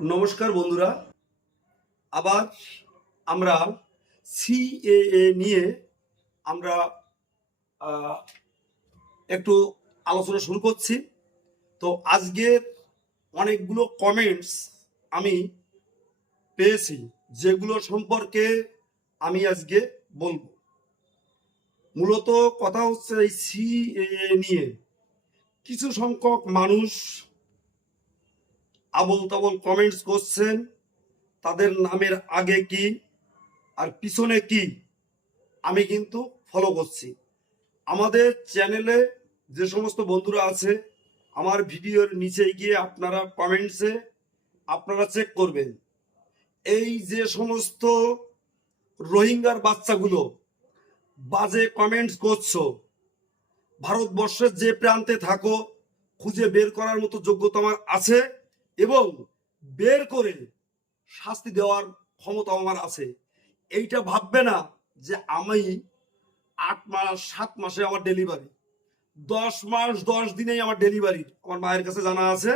নমস্কার বন্ধুরা। আবার আমরা সিএএ নিয়ে আমরা একটু আলোচনা শুরু করছি। তো আজকের অনেকগুলো কমেন্টস আমি পেয়েছি, যেগুলো সম্পর্কে আমি আজকে বলব। মূলত কথা হচ্ছে এই সিএএ নিয়ে। কিছু সংখ্যক মানুষ আবল তাবল কমেন্টস করছেন, তাদের নামের আগে কি আর পিছনে কি, আমি কিন্তু ফলো করছি। আমাদের চ্যানেলে যে সমস্ত বন্ধুরা আছে, আমার ভিডিওর নিচে গিয়ে আপনারা কমেন্টসে আপনারা চেক করবেন। এই যে সমস্ত রোহিঙ্গার বাচ্চাগুলো বাজে কমেন্টস করছ, ভারতবর্ষের যে প্রান্তে থাকো, খুঁজে বের করার মতো যোগ্যতা আমার আছে। এবং বের করে শাস্তি দেওয়ার ক্ষমতা আমার আছে। এইটা ভাববে না যে আমি আট মাস, সাত মাসে আমার ডেলিভারি দশ মাস, দশ দিনেই আমার ডেলিভারি আমার মায়ের কাছে জানা আছে,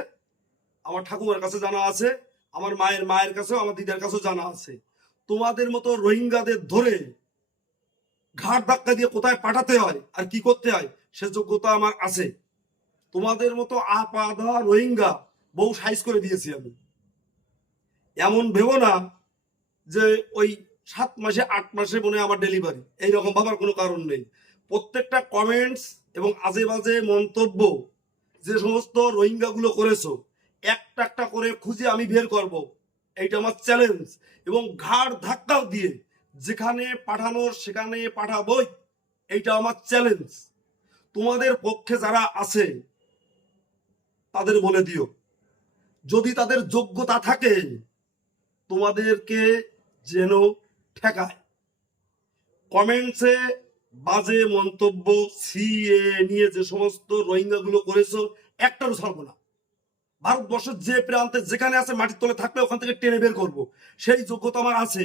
আমার ঠাকুমার কাছে জানা আছে, আমার মায়ের মায়ের কাছেও, আমার দিদার কাছেও জানা আছে। তোমাদের মতো রোহিঙ্গাদের ধরে ঘাট ধাক্কা দিয়ে কোথায় পাঠাতে হয় আর কি করতে হয়, সে যোগ্যতা আমার আছে। তোমাদের মতো আপাধা রোহিঙ্গা বউ সাইজ করে দিয়েছি আমি। এমন ভেবো না যে ওই সাত মাসে, আট মাসে মনে আমার ডেলিভারি এইরকম ভাবার কোনো কারণ নেই। প্রত্যেকটা কমেন্টস এবং আজে বাজে মন্তব্য যে সমস্ত রোহিঙ্গাগুলো করেছ, একটা একটা করে খুঁজে আমি বের করব। এইটা আমার চ্যালেঞ্জ এবং ঘাড় ধাক্কাও দিয়ে যেখানে পাঠানোর সেখানে পাঠাবই, এইটা আমার চ্যালেঞ্জ তোমাদের পক্ষে যারা আছে, তাদের বলে দিও। যদি তাদের যোগ্যতা থাকে, তোমাদেরকে যেন ঠেকায়। কমেন্টসে বাজে মন্তব্য, সিএ নিয়ে যে সমস্ত রোহিঙ্গাগুলো করেছ, একটারও ছাড়বো না। ভারতবর্ষের যে প্রান্তে যেখানে আছে মাটির তলে থাকলে ওখান থেকে টেনে বের করব। সেই যোগ্যতা আমার আছে।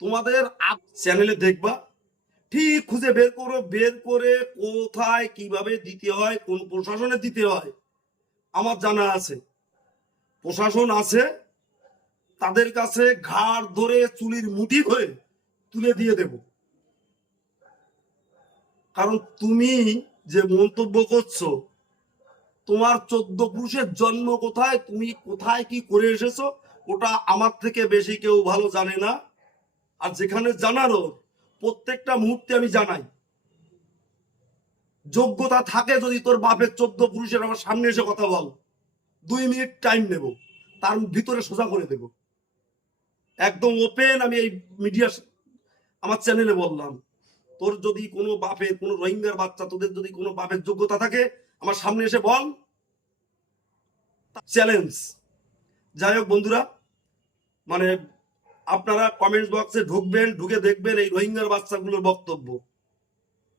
তোমাদের আপ চ্যানেলে দেখবা। ঠিক খুঁজে বের করো, বের করে কোথায়, কীভাবে দিতে হয়, কোন প্রশাসনে দিতে হয়, আমার জানা আছে। প্রশাসন আছে, তাদের কাছে ঘাড় ধরে চুলির মুঠি হয়ে তুলে দিয়ে দেব। কারণ তুমি যে মন্তব্য করছ, তোমার চোদ্দ পুরুষের জন্ম কোথায়, তুমি কোথায় কি করে এসেছ, ওটা আমার থেকে বেশি কেউ ভালো জানে না। আর যেখানে জানারো প্রত্যেকটা মুহূর্তে আমি জানাই। যোগ্যতা থাকে যদি তোর বাপের চোদ্দ পুরুষের আমার সামনে এসে কথা বল। দুই মিনিট টাইম নেব। তার ভিতরে সোজা করে দেব। একদম ওপেন আমি এই মিডিয়া আমার চ্যানেলে বললাম। তোর যদি কোনো বাপের, কোনো রোহিঙ্গার বাচ্চা, তোদের যদি কোনো বাপের যোগ্যতা থাকে, আমার সামনে এসে বল। চ্যালেঞ্জ যাই হোক বন্ধুরা মানে আপনারা কমেন্টস বক্সে ঢুকবেন, ঢুকে দেখবেন এই রোহিঙ্গার বাচ্চাগুলোর বক্তব্য।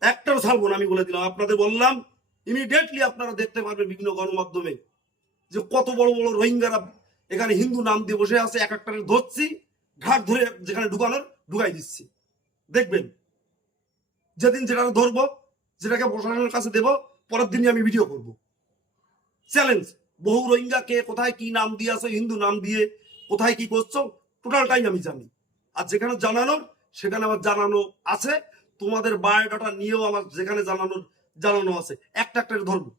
একটাও ছাড়বো না, আমি বলে দিলাম। আপনাদের বললাম ইমিডিয়েটলি আপনারা দেখতে পারবেন বিভিন্ন গণমাধ্যমে। যে কত বড় বড় রোহিঙ্গারা এখানে হিন্দু নাম দিয়ে বসে আছে, এক একটা ধরছি, ঘাট ধরে যেখানে ঢুকানোর ঢুকাই দিচ্ছি। দেখবেন, যেদিন যেটা ধরবো, যেটাকে প্রশাসনের কাছে দেব, পরের দিনই আমি ভিডিও করব। চ্যালেঞ্জ বহু রোহিঙ্গা কে কোথায় কি নাম দিয়ে আছে, হিন্দু নাম দিয়ে কোথায় কি করছ টোটালটাই আমি জানি। আর যেখানে জানানোর, সেখানে আমার জানানো আছে, তোমাদের বায়োডাটা নিয়েও আমার যেখানে জানানোর, জানানো আছে। একটা একটা ধরবো।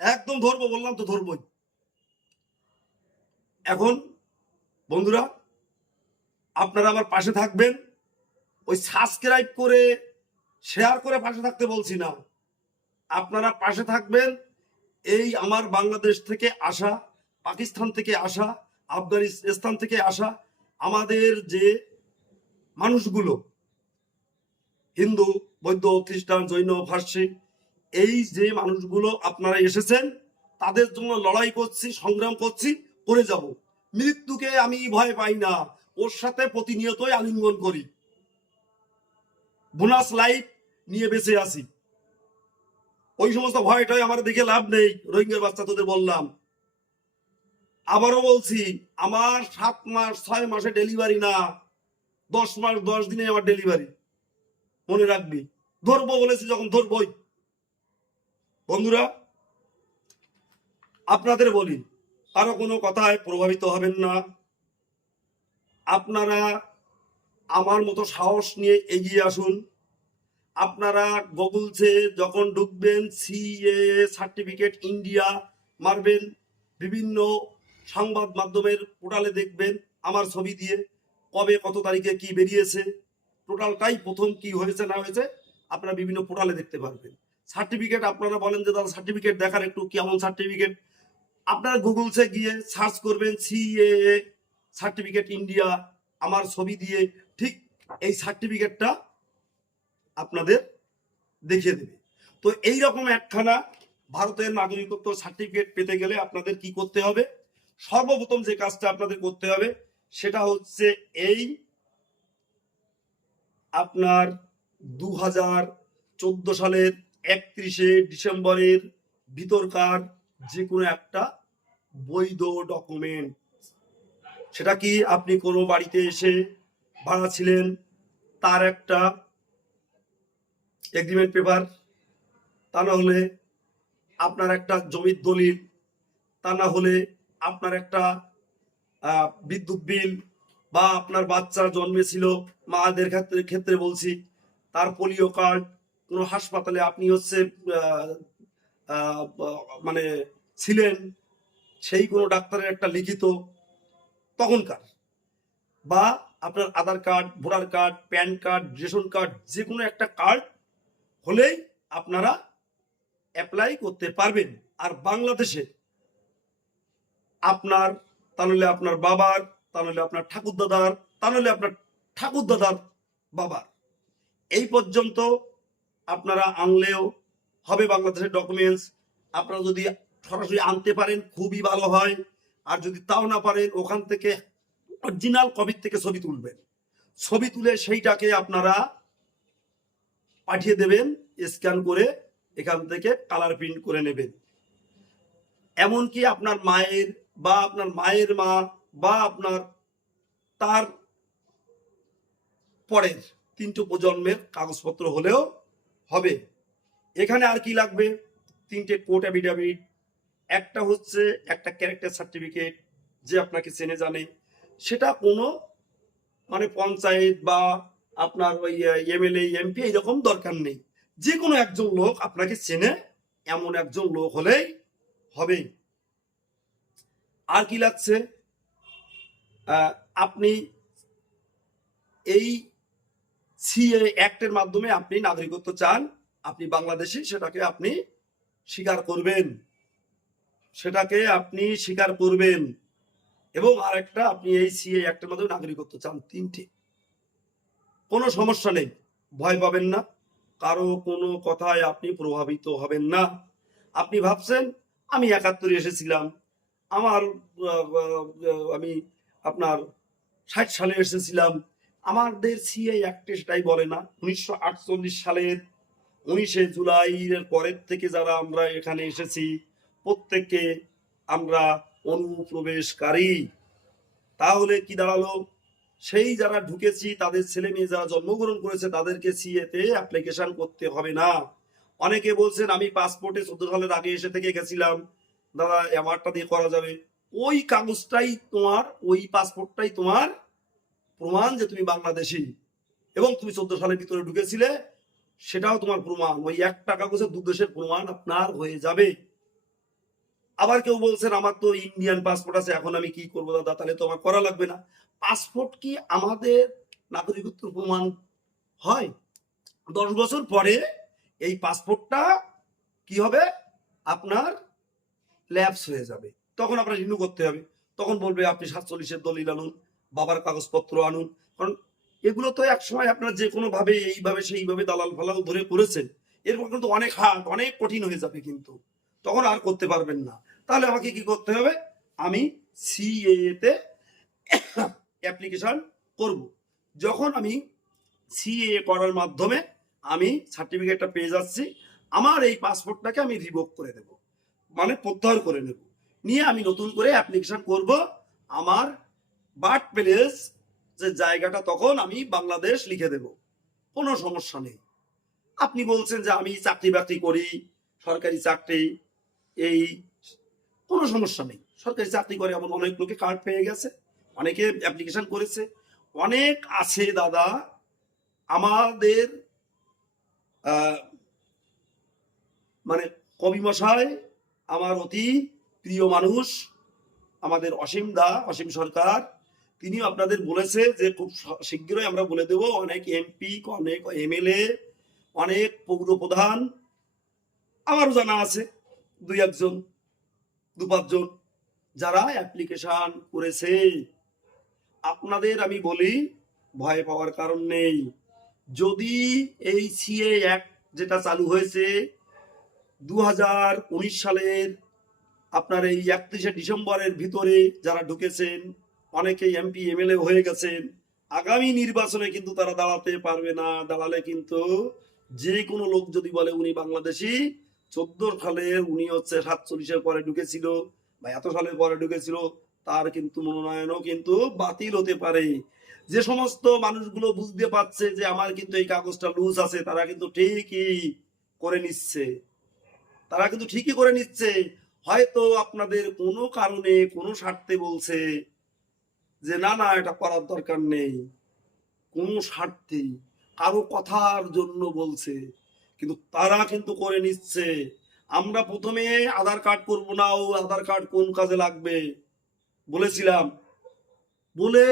একদম ধরবো, বললাম তো ধরবই। এখন, বন্ধুরা, আপনারা আমার পাশে থাকবেন। ওই সাবস্ক্রাইব করে শেয়ার করে পাশে থাকতে বলছি না। আপনারা পাশে থাকবেন। এই আমার বাংলাদেশ থেকে আসা, পাকিস্তান থেকে আসা, আফগানিস্তান থেকে আসা আমাদের যে মানুষগুলো, হিন্দু, বৌদ্ধ, খ্রিস্টান, জৈন, ফার্সি, এই যে মানুষগুলো আপনারা এসেছেন, তাদের জন্য লড়াই করছি, সংগ্রাম করছি করে যাব। মৃত্যুকে আমি ভয় পাই না। ওর সাথে প্রতিনিয়তই আলিঙ্গন করি। বোনাস লাইফ নিয়ে বেঁচে আছি। ওই সমস্ত ভয়টাই আমার দেখে লাভ নেই, রোহিঙ্গার বাচ্চা তোদের বললাম। আবারও বলছি, আমার সাত মাস, ছয় মাসে ডেলিভারি না। দশ মাস, দশ দিনে আমার ডেলিভারি মনে রাখবি। ধরবো বলেছি যখন ধরবই। বন্ধুরা, আপনাদের বলি কারও কোনো কথায় প্রভাবিত হবেন না। আপনারা আমার মতো সাহস নিয়ে এগিয়ে আসুন। আপনারা গুগলসে যখন ঢুকবেন সিএ সার্টিফিকেট ইন্ডিয়া মারবেন, বিভিন্ন সংবাদ মাধ্যমের পোর্টালে দেখবেন আমার ছবি দিয়ে, কবে কত তারিখে কি বেরিয়েছে, টোটালটাই প্রথম কি হয়েছে না হয়েছে আপনারা বিভিন্ন পোর্টালে দেখতে পারবেন। সার্টিফিকেট আপনারা বলেন যে, দাদা সার্টিফিকেট দেখার একটু কেমন সার্টিফিকেট আপনারা গুগলসে গিয়ে সার্চ করবেন সিএ সার্টিফিকেট ইন্ডিয়া আমার ছবি দিয়ে ঠিক এই সার্টিফিকেটটা আপনাদের দেখিয়ে দেবে। তো এই রকম একখানা ভারতের নাগরিকত্ব সার্টিফিকেট পেতে গেলে আপনাদের কি করতে হবে? সর্বপ্রথম যে কাজটা আপনাদের করতে হবে সেটা হচ্ছে এই আপনার দু হাজার চোদ্দ সালের একত্রিশে ডিসেম্বরের ভিতরকার যে কোনো একটা বৈধ ডকুমেন্ট সেটা কি আপনি কোনো বাড়িতে এসে ভাড়া ছিলেন তার একটা এগ্রিমেন্ট পেপার তা না হলে আপনার একটা জমির দলিল, তা না হলে আপনার একটা বিদ্যুৎ বিল বা আপনার বাচ্চা জন্মেছিল মাদের ক্ষেত্রে ক্ষেত্রে বলছি, তার পোলিও কার্ড কোনো হাসপাতালে আপনি হচ্ছে মানে ছিলেন সেই কোনো ডাক্তারের একটা লিখিত তখনকার। বা আপনার Aadhaar card, voter card, PAN card, ration card, যে কোনো একটা কার্ড হলেই আপনারা অ্যাপ্লাই করতে পারবেন। আর বাংলাদেশে আপনার তাহলে আপনার বাবার তাহলে আপনার ঠাকুর দাদার তাহলে আপনার ঠাকুরদাদার বাবার। এই পর্যন্ত আপনারা আনলেও হবে বাংলাদেশের ডকুমেন্টস আপনারা যদি সরাসরি আনতে পারেন, খুবই ভালো হয়। আর যদি তাও না পারেন, ওখান থেকে অরিজিনাল কপির থেকে ছবি তুলবেন। ছবি তুলে সেইটাকে আপনারা পাঠিয়ে দেবেন স্ক্যান করে এখান থেকে কালার প্রিন্ট করে নেবেন। এমনকি আপনার মায়ের বা আপনার মায়ের মা বা আপনার তার পরের তিনটে প্রজন্মের কাগজপত্র হলেও হবে। এখানে আর কি লাগবে? তিনটে কোর্ট অ্যাফিডাভিট একটা হচ্ছে একটা ক্যারেক্টার সার্টিফিকেট যে আপনাকে চেনে জানে। সেটা কোনো মানে পঞ্চায়েত বা আপনার ওই এমএলএ এমপি এইরকম দরকার নেই। যে কোনো একজন লোক আপনাকে চেনে, এমন একজন লোক হলেই হবে। আর কি লাগছে? আপনি এই সিএ অ্যাক্টের মাধ্যমে আপনি নাগরিকত্ব চান। আপনি বাংলাদেশি, সেটাকে আপনি স্বীকার করবেন। সেটাকে আপনি স্বীকার করবেন। এবং আরেকটা, আপনি এই সিএ অ্যাক্টের মাধ্যমে নাগরিকত্ব চান, তিনটি। কোনো সমস্যা নেই, ভয় পাবেন না। কারও কোনো কথায় আপনি প্রভাবিত হবেন না। আপনি ভাবছেন, আমি একাত্তরে এসেছিলাম। আমার আমি আপনার ষাট সালে এসেছিলাম। আমাদের সিএ অ্যাক্টে সেটাই বলে না। উনিশশো আটচল্লিশ সালের উনিশে জুলাইয়ের পরের থেকে যারা আমরা এখানে এসেছি, প্রত্যেককে আমরা অনুপ্রবেশকারী। তাহলে কি দাঁড়াল? সেই যারা ঢুকেছি, তাদের ছেলে মেয়ে যারা জন্মগ্রহণ করেছে, তাদেরকে সিএতে অ্যাপ্লিকেশন করতে হবে না। অনেকে বলছেন, আমি পাসপোর্টে চোদ্দ সালের আগে এসে থেকে গেছিলাম। দাদা অ্যাওয়ার্ডটা দিয়ে করা যাবে। ওই কাগজটাই তোমার, ওই পাসপোর্টটাই তোমার প্রমাণ যে তুমি বাংলাদেশি। এবং তুমি চোদ্দ সালের ভিতরে ঢুকেছিলে সেটাও তোমার প্রমাণ। ওই একটা কাগজের দু দেশের প্রমাণ আপনার হয়ে যাবে। আবার কেউ বলছেন, আমার তো ইন্ডিয়ান পাসপোর্ট আছে, এখন আমি কি করব দাদা? তাহলে তো আমার করা লাগবে না। পাসপোর্ট কি আমাদের নাগরিকত্ব প্রমাণ হয়? দশ বছর পরে এই পাসপোর্টটা কি হবে? আপনার ল্যাপস হয়ে যাবে। তখন আপনার রিনিউ করতে হবে। তখন বলবে, আপনি সাতচল্লিশের দলিল আনুন, বাবার কাগজপত্র আনুন। কারণ এগুলো তো এক সময় আপনার যে কোনো ভাবে এইভাবে সেইভাবে দালাল ফালাল ধরে করেছেন এরপর কিন্তু অনেক হার্ড অনেক কঠিন হয়ে যাবে কিন্তু। তখন আর করতে পারবেন না। তাহলে আমাকে কি করতে হবে? আমি সিএ তে অ্যাপ্লিকেশন করব। যখন আমি সিএ করার মাধ্যমে আমি সার্টিফিকেটটা পেয়ে যাচ্ছি, আমার এই পাসপোর্টটাকে আমি রিভোক করে দেব। মানে প্রত্যাহার করে নেব। নিয়ে আমি নতুন করে অ্যাপ্লিকেশন করব আমার বার্থ প্লেস যে জায়গাটা তখন আমি বাংলাদেশ লিখে দেব। কোনো সমস্যা নেই। আপনি বলছেন যে আমি চাকরি বাকরি করি, সরকারি চাকরি, এই কোনো সমস্যা নেই। সরকারি চাকরি করে এমন অনেক লোকে কার্ড পেয়ে গেছে, অনেকে অ্যাপ্লিকেশন করেছে। অনেক আছে দাদা, আমাদের মানে কবি মশাই আমার অতি প্রিয় মানুষ, আমাদের অসীম দা, অসীম সরকার তিনি আপনাদের বলেছে যে খুব শীঘ্রই আমরা বলে দেব, অনেক এমপি, অনেক এমএলএ, অনেক পৌর প্রধান আমারও জানা আছে, দুই একজন, দু পাঁচজন, যারা অ্যাপ্লিকেশন করেছে। আপনাদের আমি বলি, ভয় পাওয়ার কারণ নেই। যদি এই সিএ অ্যাক্ট যেটা চালু হয়েছে দু হাজার উনিশ সালের আপনার এই একত্রিশে ডিসেম্বরের ভিতরে যারা ঢুকেছেন অনেকেই এমপি এমএলএ হয়ে গেছেন আগামী নির্বাচনে কিন্তু তারা দাঁড়াতে পারবে না। দাঁড়ালে কিন্তু যে কোনো লোক যদি বলে উনি বাংলাদেশি চোদ্দ সালের উনি হচ্ছে সাতচল্লিশের পরে ঢুকেছিল বা এত সালের পরে ঢুকেছিল, তার কিন্তু মনোনয়নও কিন্তু বাতিল হতে পারে। যে সমস্ত মানুষগুলো বুঝতে পারছে যে আমার কিন্তু এই কাগজটা লুজ আছে, তারা কিন্তু ঠিকই করে নিচ্ছে। তারা কিন্তু ঠিকই করে নিচ্ছে। হয়তো আপনাদের কোনো কারণে, কোনো স্বার্থে বলছে যে, না না, এটা করার দরকার নেই। কোনো স্বার্থে কারও কথার জন্য বলছে, কিন্তু তারা কিন্তু করে নিচ্ছে। আমরা প্রথমে আধার কার্ড করব না, ও আধার কার্ড কোন কাজে লাগবে? বলেছিলাম। বলে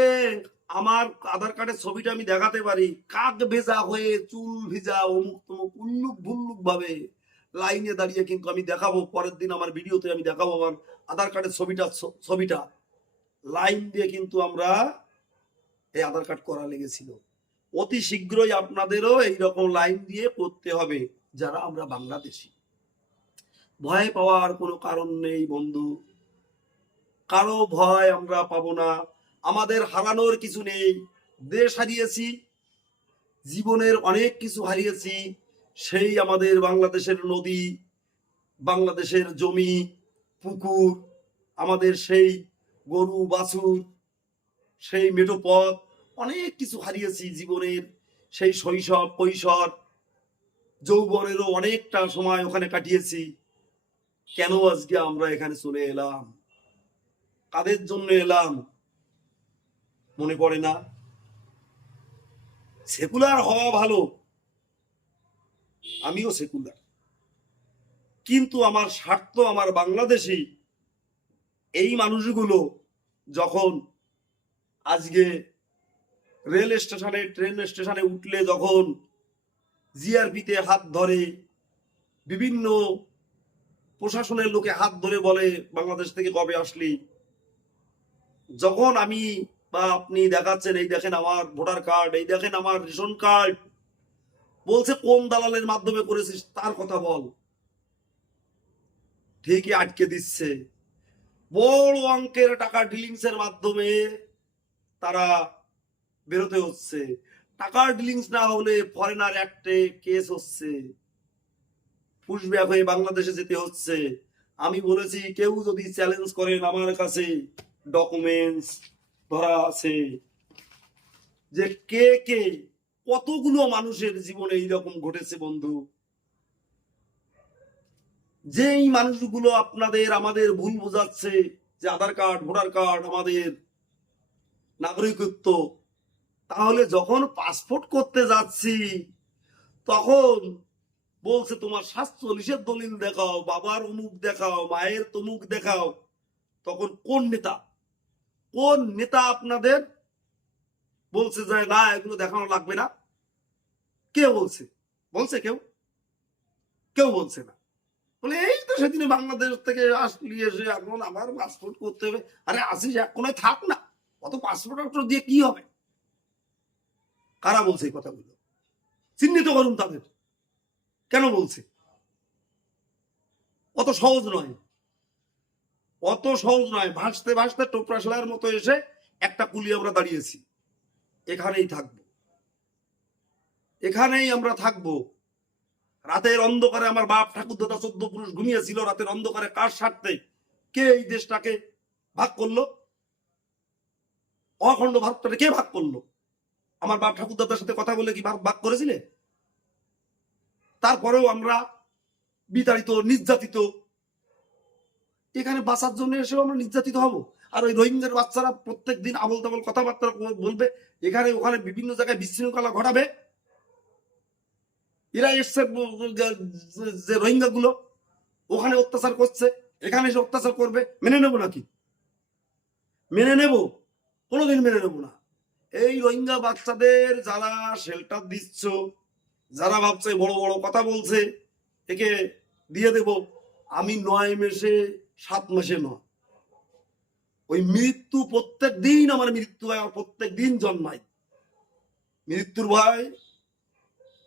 আমার আধার কার্ডের ছবিটা আমি দেখাতে পারি। কাক ভেজা হয়ে চুল ভিজা অমুক তমুক উল্লুক ভুল্লুক ভাবে লাইনে দাঁড়িয়ে কিন্তু আমি দেখাবো। পরের দিন আমার ভিডিওতে আমি দেখাবো আমার আধার কার্ডের ছবিটা ছবিটা। লাইন দিয়ে কিন্তু আমরা এই আধার কার্ড করা লেগেছিল। অতি শীঘ্রই আপনাদেরও এইরকম লাইন দিয়ে করতে হবে, যারা আমরা বাংলাদেশি। ভয় পাওয়ার কোনো কারণ নেই, বন্ধু। কারও ভয় আমরা পাব না, আমাদের হারানোর কিছু নেই। দেশ হারিয়েছি, জীবনের অনেক কিছু হারিয়েছি, সেই আমাদের বাংলাদেশের নদী, বাংলাদেশের জমি, পুকুর, আমাদের সেই গরু, বাছুর, সেই মেঠোপথ অনেক কিছু হারিয়েছি জীবনের। সেই শৈশব, কৈশোর, যৌবনেরও অনেকটা সময় ওখানে কাটিয়েছি। কেন আজকে আমরা এখানে চলে এলাম? কাদের জন্য এলাম? মনে পড়ে না। সেকুলার হওয়া ভালো। আমিও সেকুলার। কিন্তু আমার স্বার্থ আমার বাংলাদেশি, এই মানুষগুলো যখন আজকে রেল স্টেশনে, ট্রেন স্টেশনে উঠলে যখন জিআরপিতে হাত ধরে বিভিন্ন প্রশাসনের লোকে হাত ধরে বলে, বাংলাদেশ থেকে কবে আসলি? যখন আমি, বা আপনি দেখাচ্ছেন, এই দেখেন আমার ভোটার কার্ড, এই দেখেন আমার রেশন কার্ড। বলছে, কোন দালালের মাধ্যমে করেছিস? তার কথা বল। ঠিকই আটকে দিচ্ছে। বড় অঙ্কের টাকা ডিলিংস এর মাধ্যমে তারা বেরোতে হচ্ছে। টাকার ডিলিংস না হলে ফরেনার অ্যাক্টে কেস হচ্ছে। পুশব্যাক হয়ে বাংলাদেশে যেতে হচ্ছে। আমি বলেছি, কেউ যদি চ্যালেঞ্জ করেন আমার কাছে ডকুমেন্টস ধরা আছে যে কে কে কতগুলো মানুষের জীবনে এইরকম ঘটেছে বন্ধু? যেই মানুষগুলো আপনাদের, আমাদের ভুল বোঝাচ্ছে যে আধার কার্ড, ভোটার কার্ড আমাদের নাগরিকত্ব, তাহলে যখন পাসপোর্ট করতে যাচ্ছি, তখন বলছে, তোমার সাতচল্লিশের দলিল দেখাও, বাবার অমুক দেখাও, মায়ের তমুক দেখাও। তখন কোন নেতা কোন নেতা আপনাদের বলছে যে, না, এগুলো দেখানো লাগবে না কে বলছে? বলছে কেউ? কেউ বলছে না। বলে, এই তো সেদিনে বাংলাদেশ থেকে আসলি, এসে এখন আবার পাসপোর্ট করতে হবে। আরে আসিস কোনায় থাক না। অত পাসপোর্ট দিয়ে কি হবে? কারা বলছে এই কথাগুলো? চিহ্নিত করুন তাদের। কেন বলছে? অত সহজ নয়। অত সহজ নয়। ভাসতে ভাসতে টোপরা সেলাইয়ের মতো এসে একটা কুলি আমরা দাঁড়িয়েছি। এখানেই থাকব। এখানেই আমরা থাকব। রাতের অন্ধকারে আমার বাপ ঠাকুর দাদা চোদ্দ পুরুষ ঘুমিয়েছিল, রাতের অন্ধকারে কার স্বার্থে? কে এই দেশটাকে ভাগ করল? অখণ্ড ভারতটাকে কে ভাগ করল? আমার বাপ ঠাকুর দাদার সাথে কথা বলে কি ভাগ ভাগ করেছিলে? তারপরেও আমরা বিতাড়িত, নির্যাতিত, এখানে বাঁচার জন্য এসেও আমরা নির্যাতিত হব। আর ওই রোহিঙ্গার বাচ্চারা প্রত্যেক দিন আবল তাবল কথাবার্তা বলবে, এখানে ওখানে বিভিন্ন জায়গায় বিশৃঙ্খলা ঘটাবে। এরা এসছে যে রোহিঙ্গা গুলো ওখানে অত্যাচার করছে, এখানে এসে অত্যাচার করবে, মেনে নেব নাকি? মেনে নেব? কোনোদিন মেনে নেব না। এই রোহিঙ্গা বাচ্চাদের যারা শেল্টার দিচ্ছ, যারা ভাবছে বড় বড় কথা বলছে, একে দিয়ে দেব। আমি নয় মাসে, সাত মাসে নয়। ওই মৃত্যু প্রত্যেক দিন আমার মৃত্যু হয়, আমার প্রত্যেক দিন জন্মায়। মৃত্যুর ভয়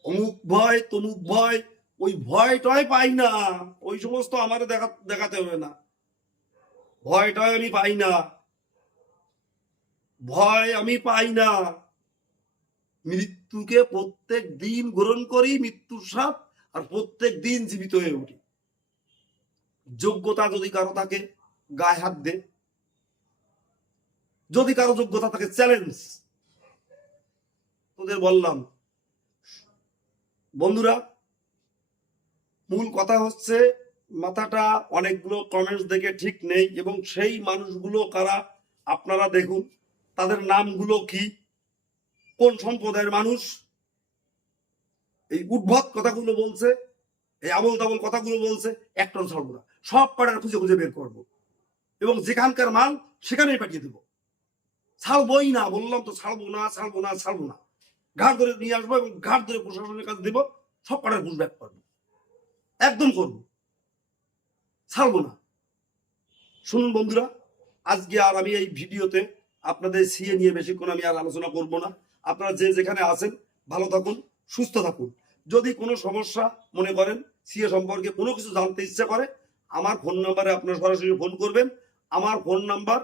অমুক ভয় তমুক ভয়, ওই ভয়টাই পাই না। ওই সমস্ত আমার দেখা, দেখাতে হবে না। ভয়টাই আমি পাই না। ভয় আমি পাই না। মৃত্যুকে প্রত্যেক দিন গ্রহণ করি মৃত্যুর সাপ আর প্রত্যেক দিন জীবিত হয়ে উঠি। যোগ্যতা যদি কারও থাকে, গায়ে হাত দে। যদি কারও যোগ্যতা থাকে চ্যালেঞ্জ তোদের বললাম বন্ধুরা, মূল কথা হচ্ছে মাথাটা অনেকগুলো কমেন্টস দেখে ঠিক নেই এবং সেই মানুষগুলো কারা আপনারা দেখুন, তাদের নামগুলো কি, কোন সম্প্রদায়ের মানুষ, এই উদ্ভট কথাগুলো বলছে, এই আবল তাবল কথাগুলো বলছে একটন ছাড়বো না সব পাড়ার খুঁজে খুঁজে বের করব। এবং যেখানকার মাল সেখানেই পাঠিয়ে দেবো। ছাড়বই না, বললাম তো ছাড়বো না ছাড়বো না ছাড়বো না। ঘাট ধরে নিয়ে আসব এবং ঘাট ধরে প্রশাসনের কাছে দেবো, সব পাড়ার ঘুষ ব্যাক করব। একদম করব। ছাড়বো না। শুনুন বন্ধুরা, আজকে আর আমি এই ভিডিওতে আপনাদের সিএ নিয়ে বেশিক্ষণ আমি আর আলোচনা করব না। আপনারা যে যেখানে আছেন, ভালো থাকুন, সুস্থ থাকুন। যদি কোনো সমস্যা মনে করেন, সিএ সম্পর্কে কোনো কিছু জানতে ইচ্ছা করে, আমার ফোন নাম্বারে আপনারা সরাসরি ফোন করবেন। আমার phone number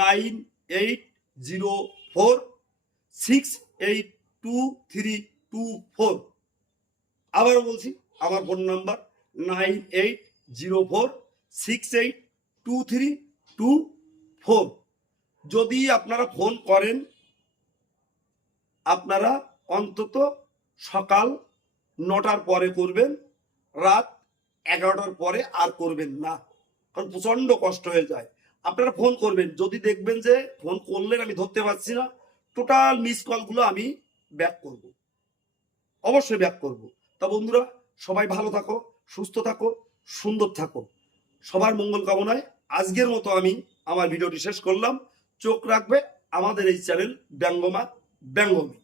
nine eight zero four six eight two three two four আবারও বলছি, আমার phone number nine eight zero four six eight two three two four যদি আপনারা ফোন করেন, আপনারা অন্তত সকাল নটার পরে করবেন, রাত এগারোটার পরে আর করবেন না, কারণ প্রচণ্ড কষ্ট হয়ে যায়। আপনারা ফোন করবেন, যদি দেখবেন যে ফোন করলেন, আমি ধরতে পারছি না। টোটাল মিস কলগুলো আমি ব্যাক করব। অবশ্যই ব্যাক করব। তা বন্ধুরা, সবাই ভালো থাকো, সুস্থ থাকো, সুন্দর থাকো। সবার মঙ্গল কামনায় আজকের মতো আমি আমার ভিডিওটি শেষ করলাম। চোখ রাখবে আমাদের এই চ্যানেল ব্যঙ্গমা, ব্যঙ্গমী।